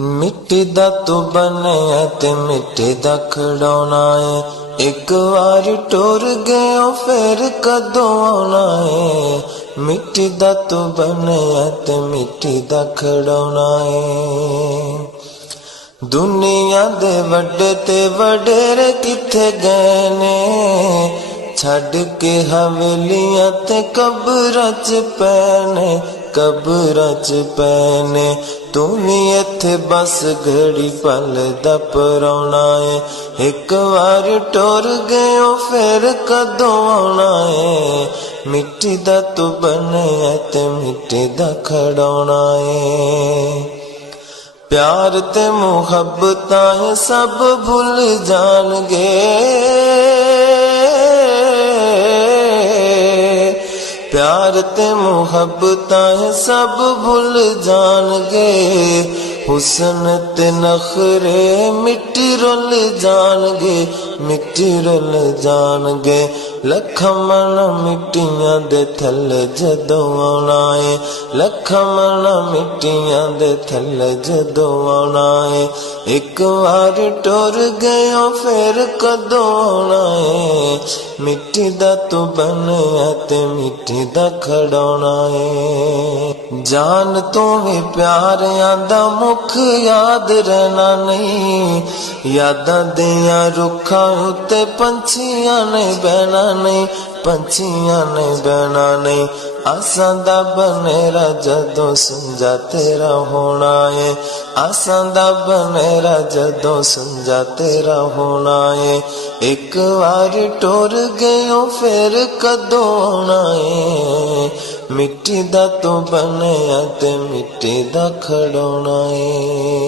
मिट्टी दा तू बनया ते मिट्टी दा खड़ौना है। एक बार टुर गयो फिर कदों आना है। मिट्टी दा तू बनया ते मिट्टी दा खड़ौना है। दुनिया दे वड्डे ते वडेरे किथे गए ने, छड़ के हवेलियां ते कब्रां च पैने, कब्रां च पैने। तू भी इत्थे बस घड़ी पल दा पराउणा है। एक बार टुर गयो फिर कदों आना है। मिट्टी दा तू बनया ते मिट्टी दा खड़ौना है। प्यार ते मुहब्बतां सब भुल जाणगे, प्यार ते मुहब्बतां सब भुल जाणगे। हुस्न ते नखरे मिट्टी रुल जाणगे, मिट्टी रुल जाणगे। लखां मन मिट्टियां दे थल्ले जदों आउणा है, लखां मन मिट्टियां दे थल्ले जदों आउणा है। एक बार टुर गयो फिर कदों आउणा है। मिट्टी दा तू बनया ते मिट्टी दा खड़ौना है। जान तो भी प्यारियां दा मुख याद रहना नहीं, यादां दियां रुखां उत्ते पंछियां ने बहना नहीं, पंछियां ने बहना नहीं। आसां दा बनेरा जदों संजा तेरा होना है, आसां दा बनेरा जदों संजा तेरा होना है। एक बार टुर गयो फिर कदों आना है। मिट्टी दा तू बनया ते मिट्टी दा खड़ौना है।